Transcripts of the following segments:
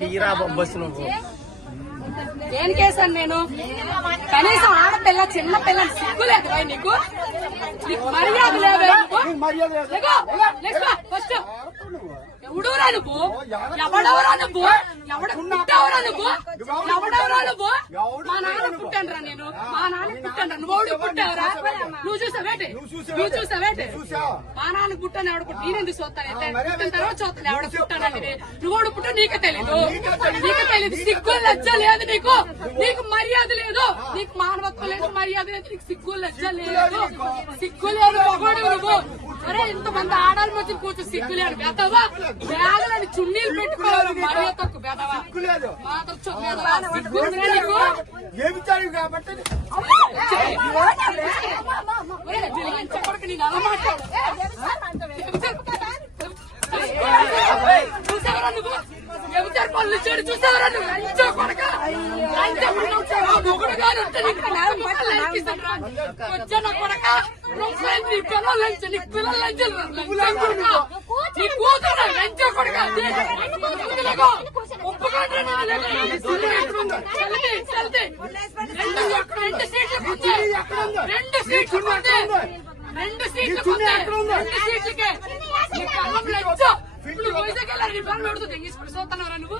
తీరా బస్సు నువ్వు ఏం చేశాను నేను? కనీసం ఆడపిల్ల చిన్న పిల్ల సిగ్గు లేదు భయ్ నీకు? నీకు మర్యాద లేదా. ఫస్ట్. ఎవడురా నువ్వు? ఎవడెవరా నువ్వు? ఎవడ పుట్టావురా నువ్వు? ఎవడెవరా నువ్వు? మా నాన్న పుట్టానురా నేను. మా నాన్న నువ్వు ఎవడు పుట్టావురా? నువ్వు చూసావేటి నువ్వు చూసావేటి మా నాన్న పుట్టాను ఎవడ పుట్టి చూస్తాను పుట్టిన తర్వాత చూస్తాను. ఎవడ పుట్టానని నువ్వు ఎవడు పుట్టా నీకే తెలీదు. నీకే తెలీదు. సిగ్గు లజ్జ లేదు నీకు? నీకు మర్యాద లేదు. నీకు మానవత్వం లేదు మర్యాద లేదు. నీకు సిగ్గు లజ్జ లేదు. సిగ్గు లేదు మగోడు నువ్వు. అరే ఇంతమంది ఆడాలి మధ్య కూర్చో సిగ్గు లేదు బెదవా బ్యాగులని చున్నీలు పెట్టుకోవాలి మర్యాద తక్కువ బెదవా సిగ్గు కాబట్టి? నేను అలా మాట్లాడు. చూసావరా నువ్వు ఎవరు పనులు చేయడు చూసావరా నువ్వు లంచం కొడక లంచం కొడుకు మొగుడు గారు. వచ్చానా కొడక నీ పిల్లలు లంచం నీ పిల్లలు లంచం కూతురు లంచం కొడక. రెండు సీట్లు రెండు సీట్లు రెండు సీట్లు రెండు సీట్లకే. ఇప్పుడు వైజాగ్ వెళ్ళాలి నీ పెడుతుంది ఇంగ్లీష్ నువ్వు?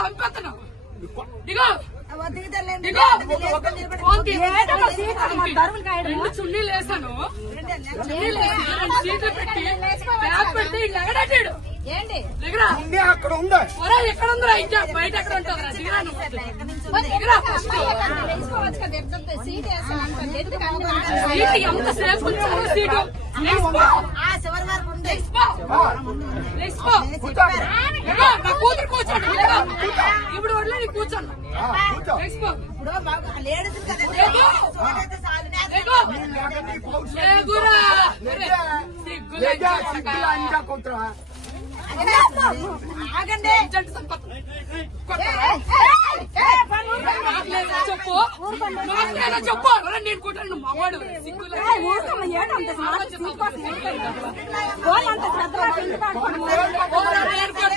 చంపేస్తున్నావు. చున్నీలు వేసాను. పెట్టి బ్యాగ్ పెడితే ఏంటి? ఉంది అక్కడ ఉంది. ఎక్కడ ఉందిరా? ఇంకా బయట ఎక్కడ దిగరా దిగరా ఫస్ట్. కదా ఎంత సీట్ అనుకుంటున్నాను? సీట్ ఎంత సీటు. ఉంది. ఇప్పుడు వడ్లే నీ కూర్చోండి. ఇప్పుడు లేడీస్ సిగ్గులు ఆగండి. చెప్పు. నేను మగవాడు సిగ్గు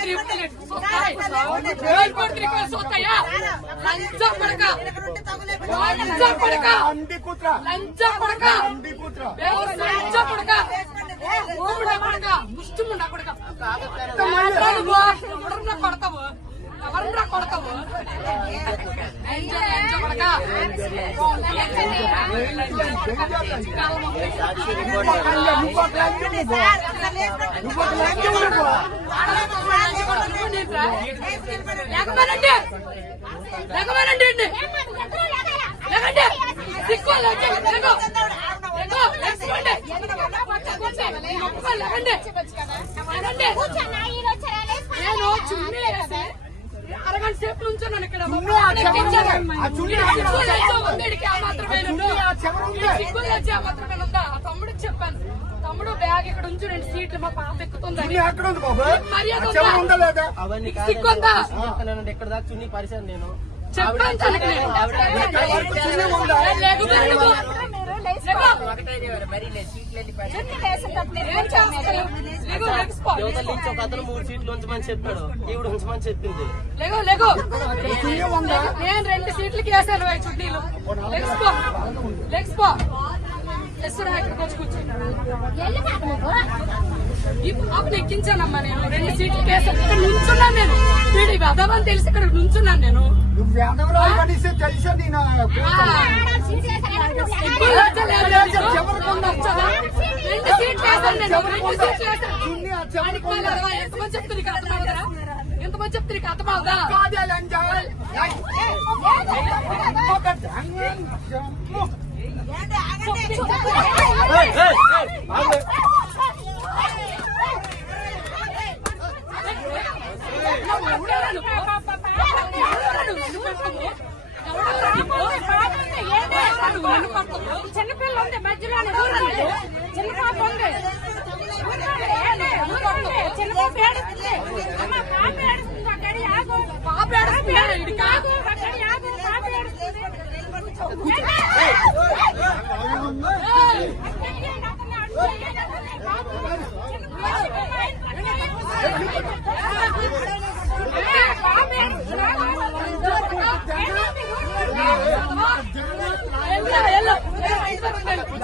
లేక. లంచం లంచం లంచం లంచం కొడతావు? ఎవరురా కొడతావు? లంచం, కొడక. లేకమేనండి లేకమేనండి నేను చున్నీ అరగంట సేపు నుంచున్నాను ఇక్కడ. ఉందేడికి ఆ మాత్రమే ఆ మాత్రమే ఉందా? ఆ తమ్ముడికి చెప్పాను. తమ్ముడు బ్యాగ్ ఇక్కడ ఉంచు రెండు సీట్లు మా పాప బాబు? మర్యాద సిగ్గుందా ఎక్కడ దాకా చున్నీ పరిశాను నేను. అతను మూడు సీట్లు ఉంచమని చెప్పాడు. ఈవిడ ఉంచమని చెప్పింది. నేను రెండు సీట్లకి వేసాను చుట్టీలు పాపను ఎక్కించానమ్మా నేను. రెండు సీట్లకి వేసాను ఇక్కడ నుంచున్నాను నేను. వీడి వెదవని తెలిసి ఇక్కడ నుంచున్నాను నేను నువ్వు వేదవరాలు తెలుసా నేను? రెండు సీట్లు వేసాను నేను రెండు వేసాను ఎంతమంది చెప్తే నీకు అర్థమవుతుందా ఎంతమంది చెప్తే నీకు అర్థమవుదా కాదే లంజా ఒకటి ఎవడెవరా నువ్వు? ఎవడెవరా నువ్వు? నన్ను పెడతావు? ఎవడెవరా నువ్వు? ఎవడెవరా నువ్వు? నన్ను పడతావు? చిన్నపిల్ల ఉంది మధ్యలో చిన్న పాప ఉంది చిన్న పాప ఏడుస్తుంది అమ్మ పాప ఏడుస్తుంది అక్కడి ఆగు పాప ఏడుస్తుందా? ఈడికి ఆగు అక్కడి ఆగు పాప ఏడుస్తుంది ఏయ్! అక్కడి లంచ మా ఇంటి దగ్గర ఉంది వెళ్ళరా, లంచా కొడక. లంచ కుట్ర మా ఇంటి దగ్గర ఉంది. మా ఇంటి దగ్గర ఉంది.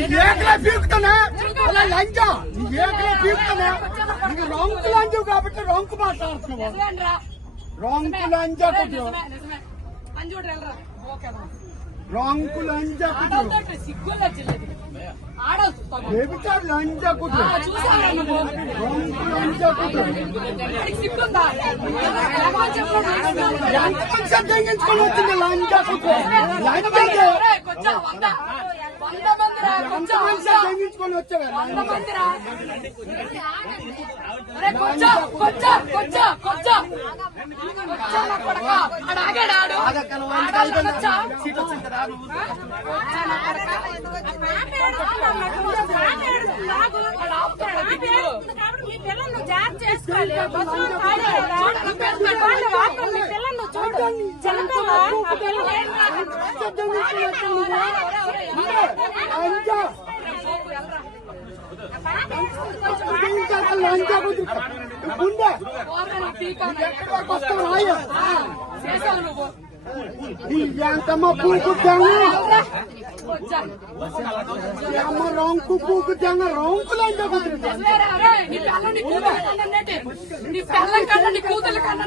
ఏకలే పీకుతానే అలా లంచ నీ ఏకలే పీకుతానే నీకు రొంకు లంచు కాబట్టి రొంకు మాట్లాడుతున్నావు? రొంకు రా. రొంకు? ఎంత మంచి వచ్చింది లంచ కుట్ర. లంచ ఒరేయ్, కొంచెం వంద కొంచెం కొంచెం కొంచెం కొంచెం జాగ్రత్త చేసుకోవాలి చూడు ఆ పిల్లలు అమ్మ రొంకు నీ కన్నా నీ కూతురు కన్నా